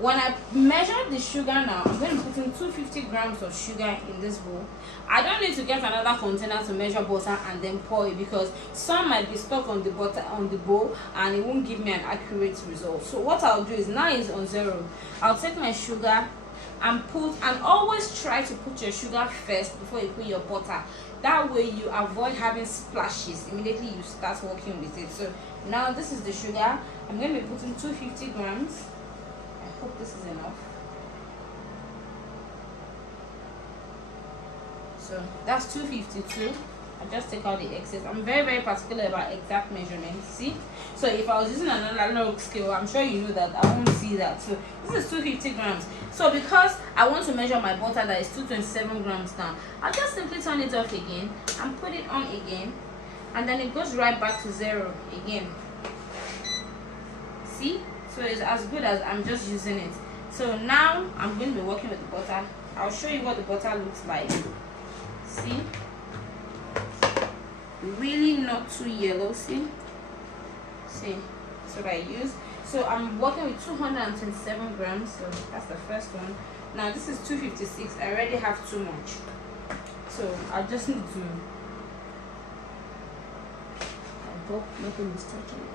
when I measure the sugar now, I'm going to put in 250 grams of sugar in this bowl. I don't need to get another container to measure butter and then pour it, because some might be stuck on the butter on the bowl and it won't give me an accurate result. So what I'll do is, now it's on 0, I'll take my sugar and always try to put your sugar first before you put your butter. That way you avoid having splashes immediately you start working with it. So now this is the sugar. I'm going to be putting 250 grams. I hope this is enough. So that's 252. I just take out the excess. I'm very particular about exact measurements. See, so if I was using an analog scale, I'm sure you know that I won't see that. So this is 250 grams. So because I want to measure my butter that is 227 grams now, I'll just simply turn it off again and put it on again, and then it goes right back to 0 again. See, so it's as good as I'm just using it. So now I'm going to be working with the butter. I'll show you what the butter looks like. See, really not too yellow. See, that's what I use. So I'm working with 227 grams, so that's the first one. Now this is 256. I already have too much, so I just need to, I hope nothing is touching it.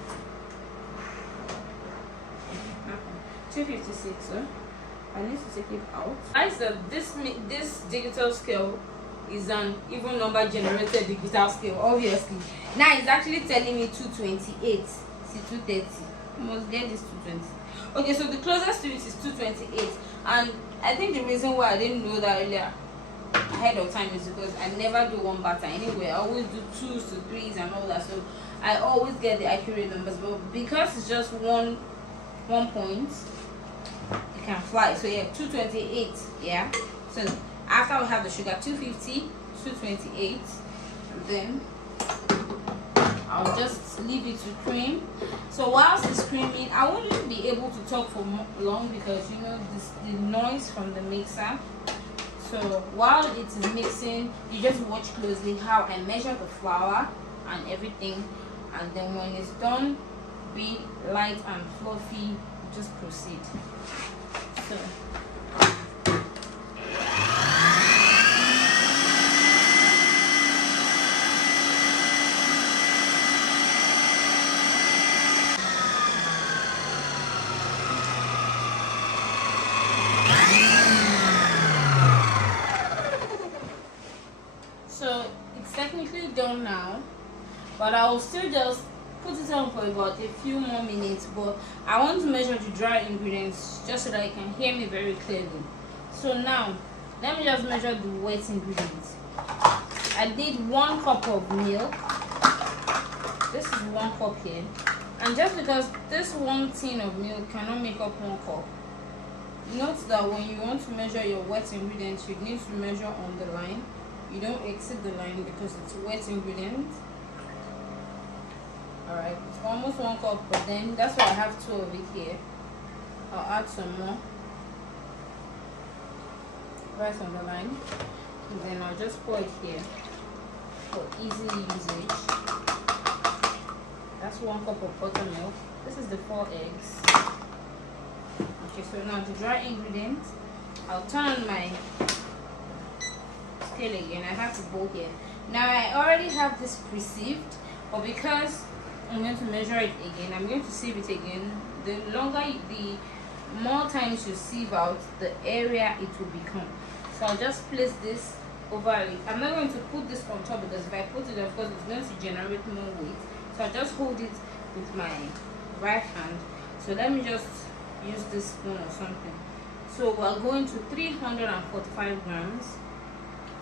256. So I need to take it out. Guys, this digital scale is an even number generated digital scale, obviously. Now it's actually telling me 228. See, 230. I must get this 220. Okay, so the closest to it is 228, and I think the reason why I didn't know that earlier ahead of time is because I never do one batter anyway. I always do 2s to 3s and all that, so I always get the accurate numbers. But because it's just one point, it can fly. So yeah, 228. Yeah, so after we have the sugar, 250, 228, and then I'll just leave it to cream. So whilst it's creaming, I won't even be able to talk for long because you know the noise from the mixer. So while it is mixing, you just watch closely how I measure the flour and everything, and then when it's done, be light and fluffy, just proceed. So it's technically done now, but I will still just put it on for about a few more minutes. But I want to measure the dry ingredients just so that you can hear me very clearly. So now let me just measure the wet ingredients. I did 1 cup of milk. This is 1 cup here, and just because this 1 tin of milk cannot make up 1 cup, note that when you want to measure your wet ingredients, you need to measure on the line. You don't exceed the line because it's wet ingredient. Alright, it's almost 1 cup, but then that's why I have 2 of it here. I'll add some more right on the line, and then I'll just pour it here for easy usage. That's 1 cup of buttermilk. This is the 4 eggs. Okay, so now the dry ingredients, I'll turn on my scale again. I have the bowl here. Now I already have this pre-sieved, but because I'm going to measure it again, I'm going to sieve it again. The more times you sieve out, the airier it will become. So I'll just place this over it. I'm not going to put this on top because if I put it, of course, it's going to generate more weight. So I'll just hold it with my right hand. So let me just use this spoon or something. So we're going to 345 grams,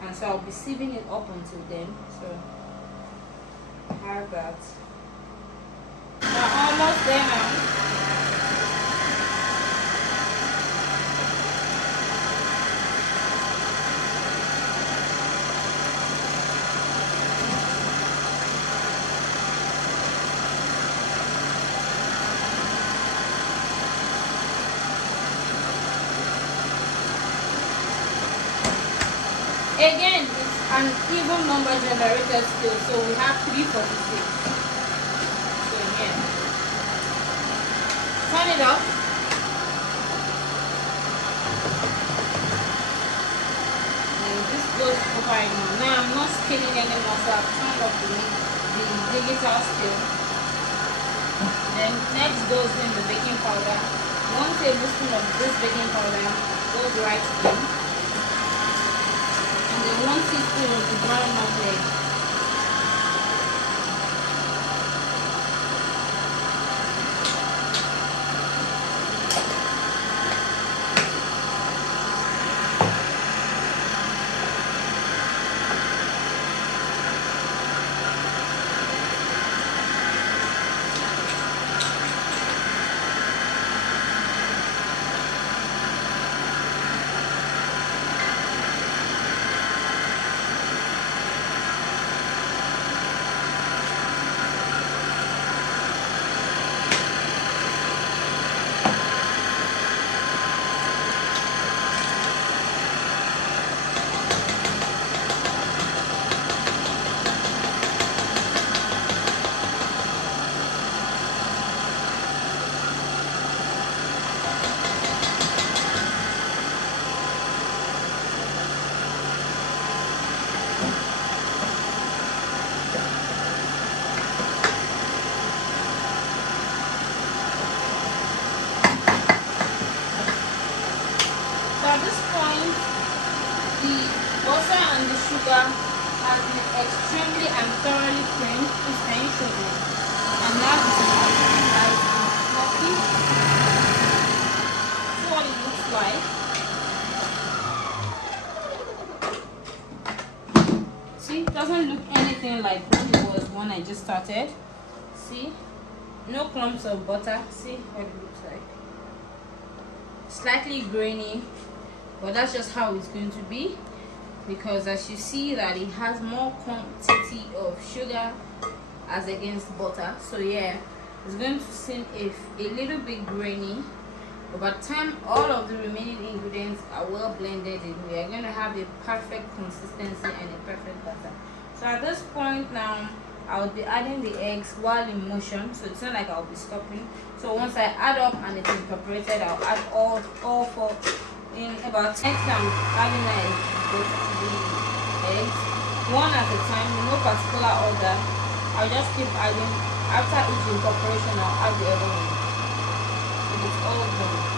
and so I'll be sieving it up until then. So I have that. We're almost there now. Again, it's an even number generated scale, so we have 346. So again, turn it off. goes over it now. Now I'm not scaling anymore, so I've turned off the digital scale. Then next goes in the baking powder. 1 tablespoon of this baking powder goes right in. And then 1 teaspoon of the brown nutmeg. So at this point, the butter and the sugar has been extremely and thoroughly creamed. Please can you show them? And now it's nice and fluffy. This is what it looks like. See, it doesn't look anything like what it was when I just started. See, no clumps of butter. See what it looks like. Slightly grainy, but that's just how it's going to be, because as you see that it has more quantity of sugar as against butter. So yeah, it's going to seem a little bit grainy, but by the time all of the remaining ingredients are well blended in, we are going to have a perfect consistency and a perfect batter. So at this point now, I'll be adding the eggs while in motion, so it's not like I'll be stopping. So once I add up and it's incorporated, I'll add all 4 in about 10 times. Adding the eggs one at a time, in no particular order. I'll just keep adding. After each incorporation, I'll add the other one. So it's all done.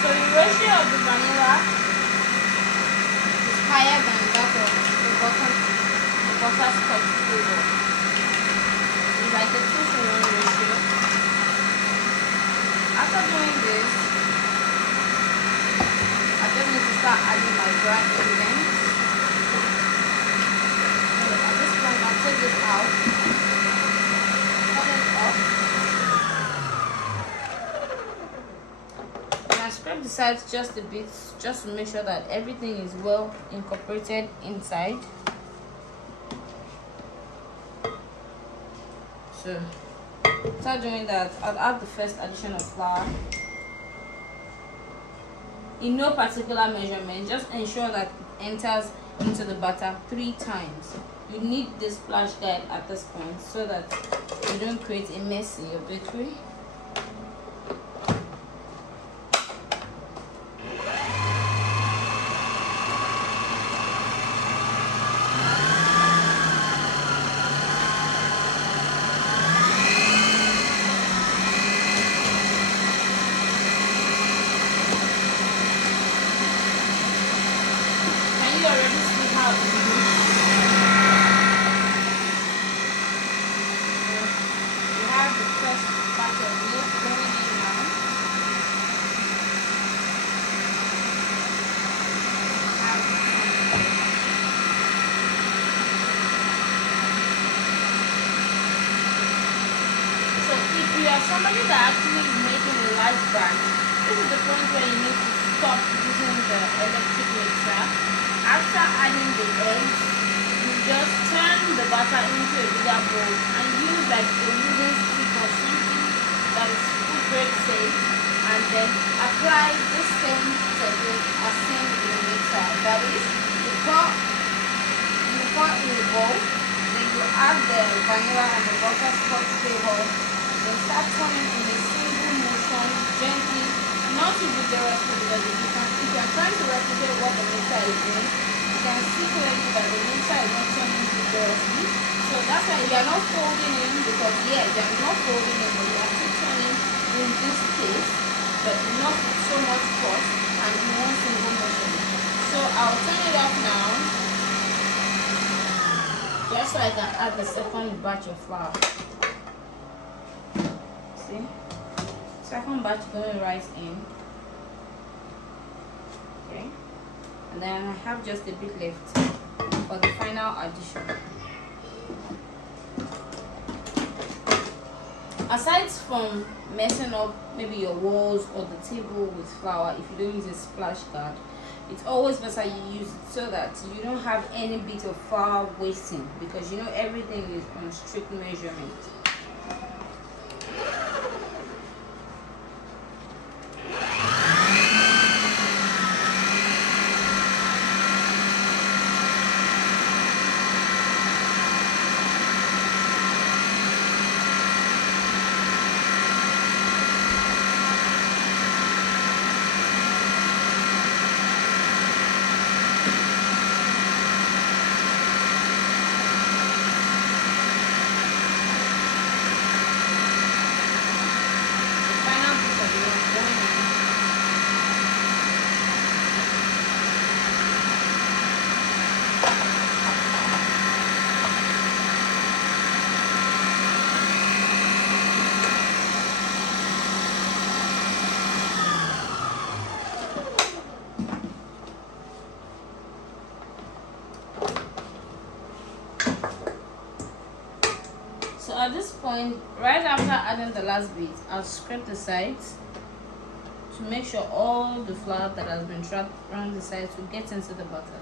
So the ratio of the vanilla is higher than that of the butterscotch flavor. It's like a 2-to-1 ratio. After doing this, I just need to start adding my dry ingredients. So at this point, I'll take this out, cut it off. Scrape the sides just a bit, just to make sure that everything is well incorporated inside. So after doing that, I'll add the first addition of flour in no particular measurement. Just ensure that it enters into the batter 3 times. You need this splash guide at this point so that you don't create a mess in your bakery. how it looks. We have the first batch of milk going in now. So if you are somebody that actually is making a light batch, this is the point where you need to stop using the electric mixer. After adding the eggs, you just turn the butter into a bigger bowl and use like a wooden stick or something that is food grade safe, and then apply the same technique as seen in the mixer. That is, you pour in the bowl, then you add the vanilla and the butterscotch flavor, then start turning in a single motion gently, not to be directly, because if you are trying to replicate what the mixer is doing, you can see clearly that the mixer is not turning vigorously. So that's why you are not folding in, because yeah, you are not folding in, but you are still turning in this case, but not with so much force and in one single motion. So I'll turn it off now, just so I can add the second batch of flour. See? Second batch going right in. Okay. And then I have just a bit left for the final addition. Aside from messing up maybe your walls or the table with flour, if you don't use a splash guard, it's always better you use it so that you don't have any bit of flour wasting, because you know everything is on strict measurement. So at this point, right after adding the last bit, I'll scrape the sides to make sure all the flour that has been trapped around the sides will get into the butter.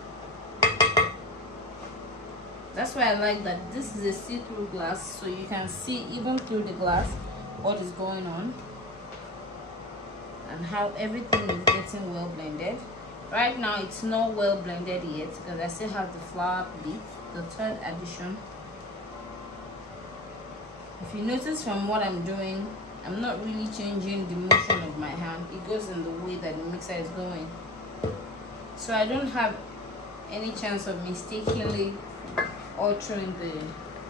That's why I like that this is a see-through glass, so you can see even through the glass what is going on and how everything is getting well blended. Right now it's not well blended yet because I still have the flour bit, the third addition. If you notice from what I'm doing, I'm not really changing the motion of my hand. It goes in the way that the mixer is going. So I don't have any chance of mistakenly altering the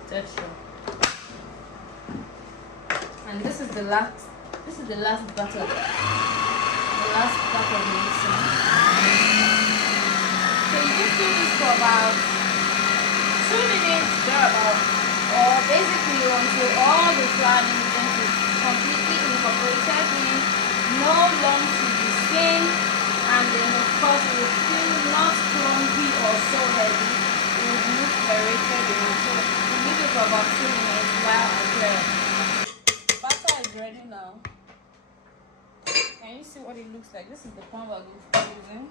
texture. And this is the last butter. The last part of mixing. So you just do this for about 2 minutes, thereabout. Or basically until all the flour ingredients is completely incorporated in, no lumps will be seen, and then of course it will feel not clumpy or so heavy. It will look aerated enough. So we leave it for about 2 minutes while I prep. Butter is ready now. Can you see what it looks like? This is the pan we're going to be using.